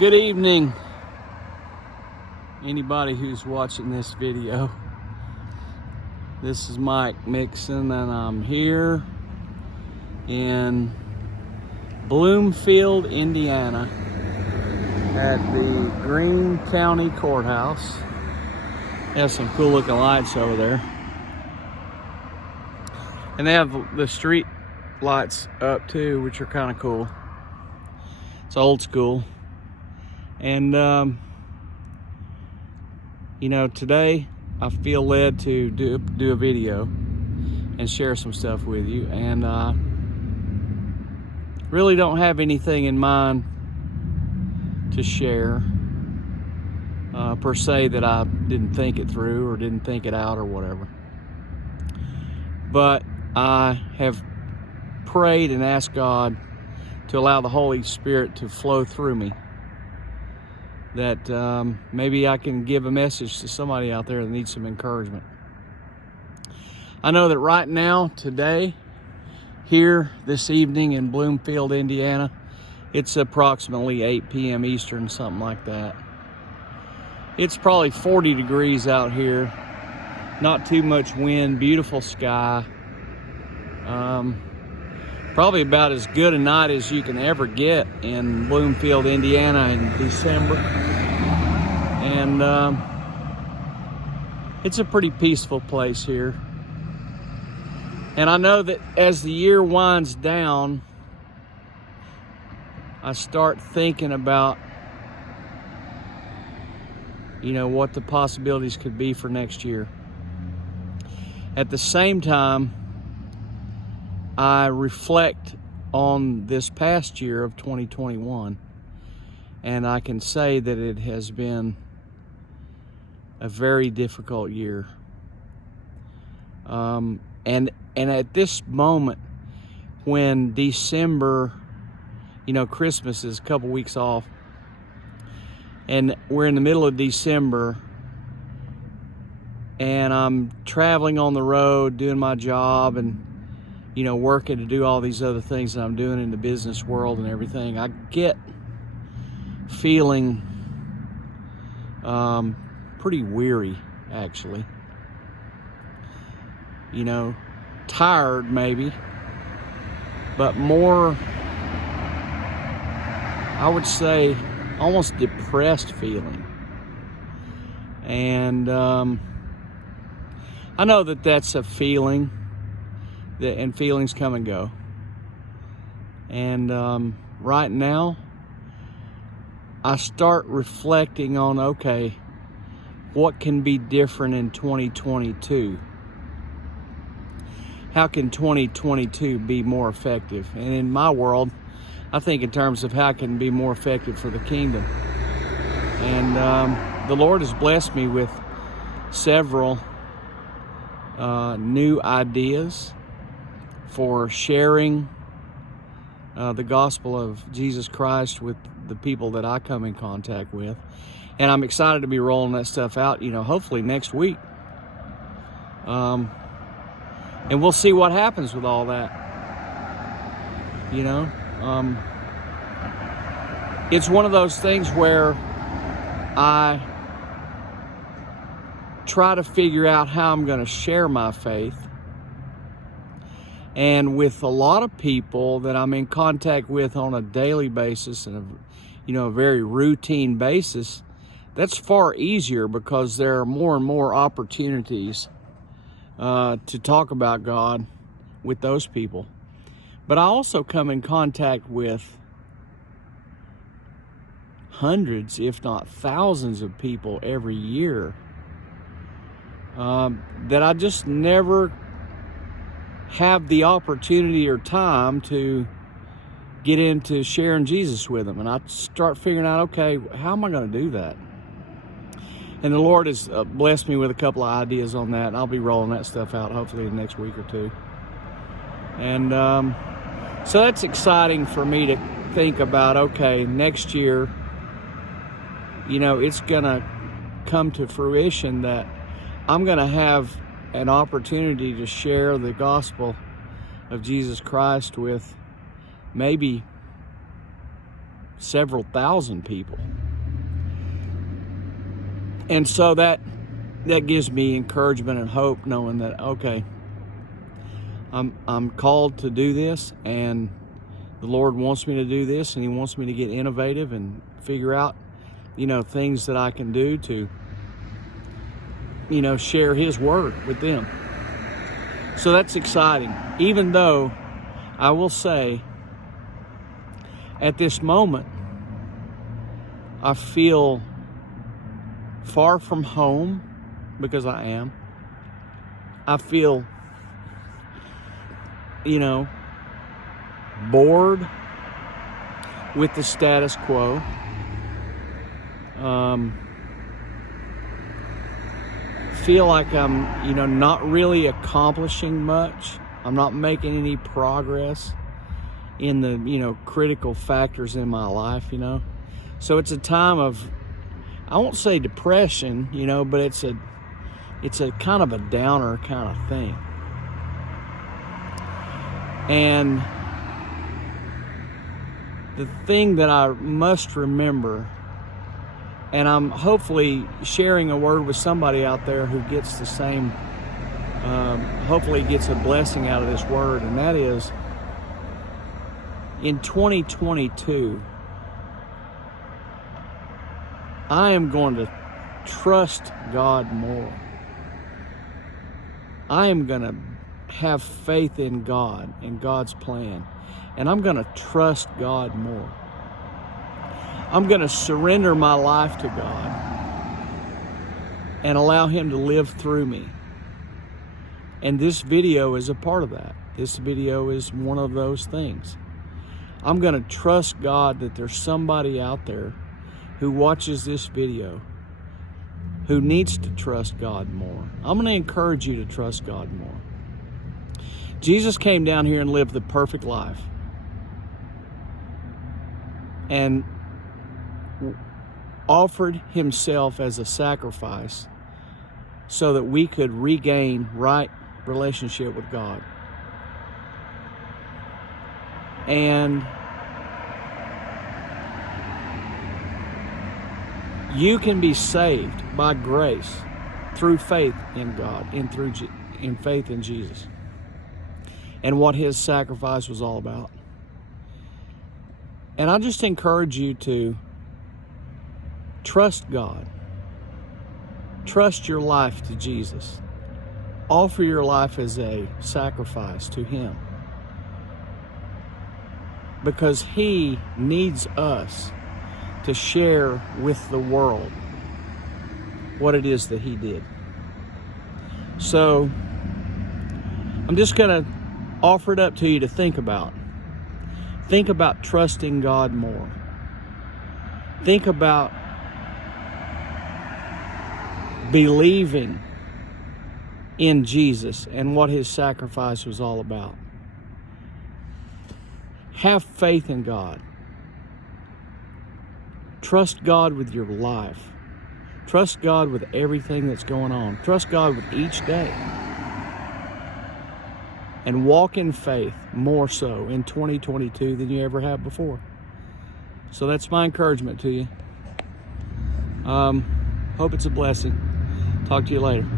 Good evening, anybody who's watching this video. This is Mike Mixon, and I'm here in Bloomfield, Indiana at the Greene County Courthouse. They have some cool looking lights over there. And they have the street lights up too, which are kind of cool. It's old school. And, today I feel led to do a video and share some stuff with you. And really don't have anything in mind to share per se that I didn't think it through or didn't think it out or whatever. But I have prayed and asked God to allow the Holy Spirit to flow through me, that maybe I can give a message to somebody out there that needs some encouragement. I know that right now, today, here this evening in Bloomfield, Indiana, it's approximately 8 p.m. Eastern, something like that. It's probably 40 degrees out here, not too much wind, beautiful sky. Probably about as good a night as you can ever get in Bloomfield, Indiana in December. And it's a pretty peaceful place here. And I know that as the year winds down, I start thinking about, what the possibilities could be for next year. At the same time, I reflect on this past year of 2021, and I can say that it has been a very difficult year. And at this moment, when December, Christmas is a couple weeks off, and we're in the middle of December, and I'm traveling on the road doing my job and working to do all these other things that I'm doing in the business world and everything, I get feeling pretty weary, actually. Tired maybe, but more, I would say, almost depressed feeling. And I know that that's a feeling, and feelings come and go. And right now, I start reflecting on, okay, what can be different in 2022? How can 2022 be more effective? And in my world, I think in terms of how it can be more effective for the kingdom. And the Lord has blessed me with several new ideas for sharing the gospel of Jesus Christ with the people that I come in contact with. And I'm excited to be rolling that stuff out, hopefully next week. And we'll see what happens with all that. It's one of those things where I try to figure out how I'm going to share my faith. And with a lot of people that I'm in contact with on a daily basis and a very routine basis, that's far easier because there are more and more opportunities to talk about God with those people. But I also come in contact with hundreds, if not thousands of people every year that I just never have the opportunity or time to get into sharing Jesus with them. And I start figuring out, okay, how am I going to do that? And the Lord has blessed me with a couple of ideas on that. And I'll be rolling that stuff out hopefully in the next week or two. And so that's exciting for me to think about, okay, next year, it's going to come to fruition that I'm going to have an opportunity to share the gospel of Jesus Christ with maybe several thousand people. And so that gives me encouragement and hope, knowing that, okay, I'm called to do this, and the Lord wants me to do this, and He wants me to get innovative and figure out, things that I can do to, share His word with them. So that's exciting. Even though I will say, at this moment, I feel far from home, because I am. I feel, bored with the status quo. Feel like I'm, not really accomplishing much. I'm not making any progress in the, critical factors in my life, So it's a time of, I won't say depression, but it's a kind of a downer kind of thing. And the thing that I must remember, and I'm hopefully sharing a word with somebody out there who gets the same, hopefully gets a blessing out of this word, and that is, in 2022, I am going to trust God more. I am going to have faith in God and God's plan, and I'm going to trust God more. I'm going to surrender my life to God and allow Him to live through me. And this video is a part of that. This video is one of those things. I'm going to trust God that there's somebody out there who watches this video who needs to trust God more. I'm going to encourage you to trust God more. Jesus came down here and lived the perfect life, and offered Himself as a sacrifice so that we could regain right relationship with God. And you can be saved by grace through faith in God and in faith in Jesus and what His sacrifice was all about. And I just encourage you to trust God. Trust your life to Jesus. Offer your life as a sacrifice to Him, because He needs us to share with the world what it is that He did. So I'm just going to offer it up to you to think about. Think about trusting God more. Think about believing in Jesus and what His sacrifice was all about. Have faith in God. Trust God with your life. Trust God with everything that's going on. Trust God with each day. And walk in faith more so in 2022 than you ever have before. So that's my encouragement to you. Hope it's a blessing. Talk to you later.